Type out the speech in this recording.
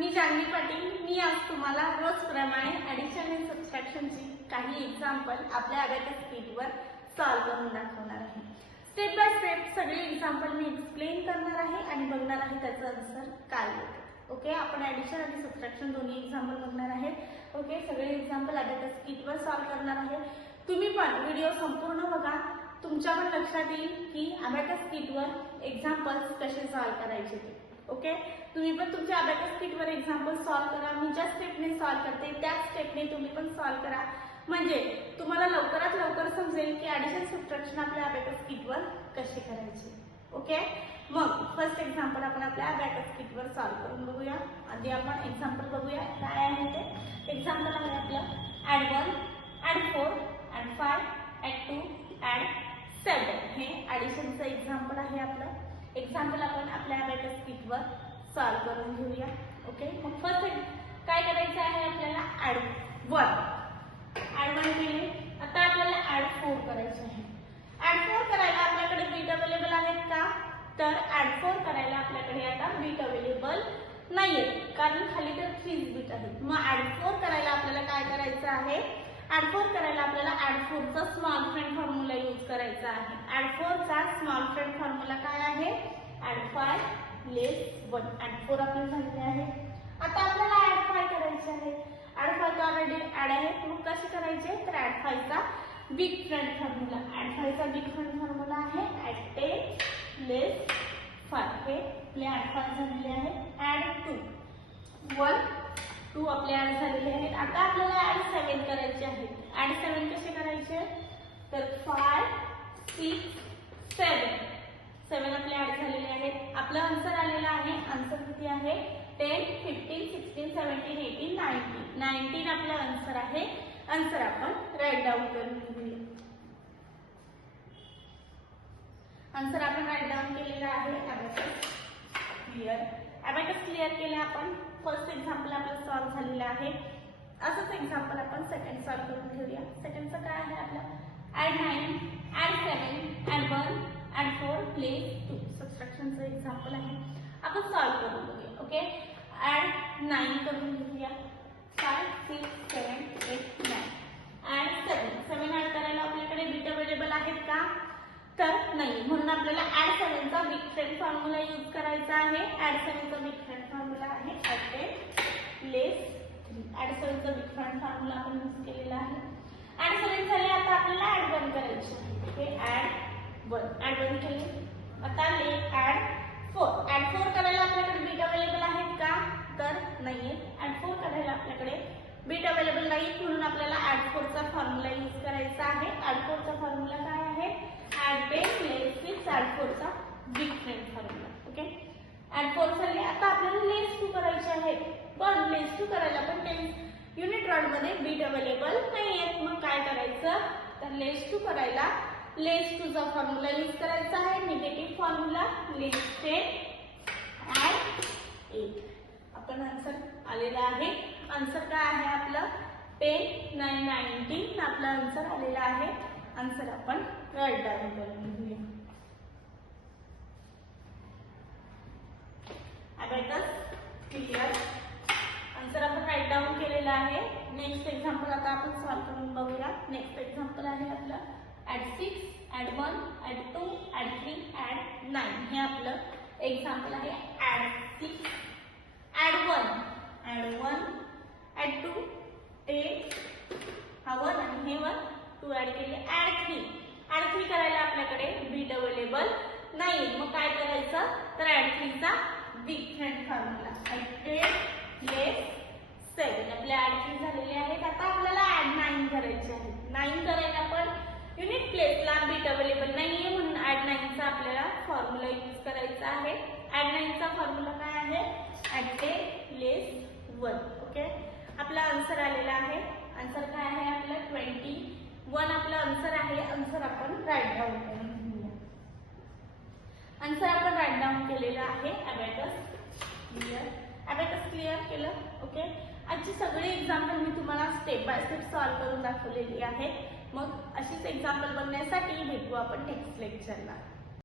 मी जान्हवी पाटील. मी आज तुम्हाला रोजप्रमाणे addition and सबस्ट्रॅक्शनची काही एक्झाम्पल आपल्या आगाच्या स्पीडवर सॉल्व्ह करून दाखवणार आहे. स्टेप बाय स्टेप सगळे एक्झाम्पल मी एक्सप्लेन करणार आहे आणि बघणार आहे त्याचं आन्सर काय होतं. ओके आपण ॲडिशन आणि सबस्ट्रॅक्शन दोन्ही एक्झाम्पल बघणार आहे. ओके सगळे एक्झाम्पल आगाच्या स्पीडवर सॉल्व्ह करणार आहे. तुम्ही पण व्हिडिओ संपूर्ण बघा. तुमच्या पण लक्षात येईल की अबॅकस स्पीडवर एक्झाम्पल्स कसे सॉल्व्ह करायचे ते. ओके? तुम्ही पण तुमच्या अभ्यास किटवर एक्झाम्पल सॉल्व्ह करा. मी ज्या स्टेपने सॉल्व्ह करते त्याच स्टेपने तुम्ही पण सॉल्व्ह करा. म्हणजे तुम्हाला लवकरात लवकर समजेल की ॲडिशन सबट्रॅक्शन आपल्या अभ्यास किटवर कसे करायचे. ओके? मग फर्स्ट एक्झाम्पल आपण आपल्या अबॅकस किटवर सॉल्व्ह करून बघूया. आधी आपण एक्झाम्पल बघूया. काय आहे ते? एक्झाम्पल आहे आपलं add one add four add five add two add seven हे ॲडिशनचं एक्झाम्पल आहे आपलं. एक्झाम्पल आपण आपल्या अबॅकस किटवर सॉल्व करून घेऊया. ओके मग फर्स्ट काय करायचं आहे आपल्याला? ॲड वन ॲड वन केले. आता आपल्याला ॲड फोर करायचं आहे. ॲड फोर करायला आपल्याकडे बीट अवेलेबल आहेत का? तर ॲड फोर करायला आपल्याकडे आता बीट अवेलेबल नाहीये. कारण खाली तर थ्रीच बीट आहेत. मग ॲड फोर करायला आपल्याला काय करायचं आहे? ॲड फोर करायला आपल्याला ॲड फोरचा स्मॉल फ्रेंड फॉर्म्युला यूज करायचा आहे ॲड फोरचा स्मॉल फ्रेंड फॉर्म्युला काय आहे add five less one add four आपले झालेले आहे. आता आपल्याला ॲड फाय करायचे आहे. ॲड फाय ऑलरेडी ॲड आहे. मग कसे करायचे? तर ॲड फायचा बिग फ्रंट फॉर्म्युला ॲड फायचा बिग फ्रंट फॉर्म्युला आहे. ॲट टेन लेस फाय हे आपले ॲड फाय झालेले आहे. ॲड टू वन टू आपले ऍड झालेले आहेत. आता आपल्याला ऍड सेवन करायचे आहे. ऍड सेवन कसे करायचे? तर फाय सिक्स सेवन सेवन आपले ऍड झालेले आहेत आपलं आन्सर आलेलं आहे आन्सर किती आहे ten fifteen sixteen seventeen eighteen nineteen nineteen आपला आन्सर आहे. आन्सर आपण राईट डाऊन करून घेऊया. आन्सर आपण राईट डाऊन केलेला आहे. अबॅकस क्लिअर अबॅकस क्लिअर केलं आपण. फर्स्ट एक्झाम्पल आपलं सॉल्व्ह झालेलं आहे. असंच एक्झाम्पल आपण सेकंड सॉल्व्ह करून घेऊया. सेकंडचं काय आहे आपलं? Add nine add seven add one add four place two सबस्ट्रक्शनचं example आहे. आपण सॉल्व्ह करून घेऊया ओके? ॲड नाईन करून घेऊया. Five six seven eight nine add seven seven add करायला आपल्याकडे बीट अवेलेबल आहेत का? तर नाही. म्हणून आपल्याला ऍड सेवनचा बिग फ्रेंड फॉर्म्युला यूज करायचा आहे. ऍड सेवनचा बिग फ्रेंड फॉर्म्युला आहे. Add ten less three add सेवनचा big friend formula आपण यूज केलेला आहे. ऍड सेवन झाले आता आपल्याला ऍड वन करायचे आहे. Okay add one add one केले आता ले ऍड फोर ऍड फोर करायला आपल्याकडे बीट अवेलेबल आहेत का तर नाहीये ऍड फोर करायला आपल्याकडे बीट अवेलेबल नाही म्हणून आपल्याला ऍड फोरचा फॉर्म्युला यूज करायचा आहे ऍड फोरचा फॉर्म्युला काय आहे add ten less six add फोरचा big friend formula okay add four झाले आता आपल्याला लेस टू करायचे आहे पण प्लेस टू करायला पण टेन युनिटमध्ये बीट अवेलेबल नाही आहेत मग काय करायचं? तर लेस टू करायला. लेस टूचा फॉर्म्युला यूज करायचा आहे. Negative formula less ten and eight आपण आन्सर आलेला आहे. आन्सर काय आहे आपलं? टेन नाईन नाईन्टीन आपला आन्सर आलेला आहे. आन्सर आपण राईट डाऊन करून घेऊया. क्लिअर आन्सर आपण राईट डाऊन केलेला आहे. नेक्स्ट एक्झाम्पल आता आपण सॉल्व्ह करून बघूया नेक्स्ट एक्झाम्पल आहे आपलं add six add one add two add three add nine हे आपलं एक्झाम्पल आहे. Add six add one add one add two eight हा वन आणि हे वन टू ऍड केले. ऍड थ्री ऍड थ्री करायला आपल्याकडे बीट अवेलेबल नाही. मग काय करायचं? तर add थ्रीचा big friend formula place seven म्हणजे आपले ऍड झालेले आहेत आता आपल्याला ऍड नाईन करायचे आहे नाईन करायला पण युनिट प्लेसला बीट अवेलेबल नाहीये म्हणून ऍड नाईनचा आपल्याला फॉर्म्युला यूज करायचा आहे. ऍड नाईनचा फॉर्म्युला काय आहे? Add A less one okay आपला आन्सर आलेला आहे. आन्सर काय आहे आपलं? ट्वेंटी वन आपला आन्सर आहे. आन्सर आपण राईट डाऊन करून घेऊया. आन्सर आपण राईट डाऊन केलेला आहे. अबॅटस क्लिअर अबॅटस क्लिअर केलं? ओके आजची सगळी एक्झाम्पल मी तुम्हाला स्टेप बाय स्टेप सॉल्व करून दाखवलेली आहे मग अशीच एक्झाम्पल बघण्यासाठी भेटू आपण नेक्स्ट लेक्चरला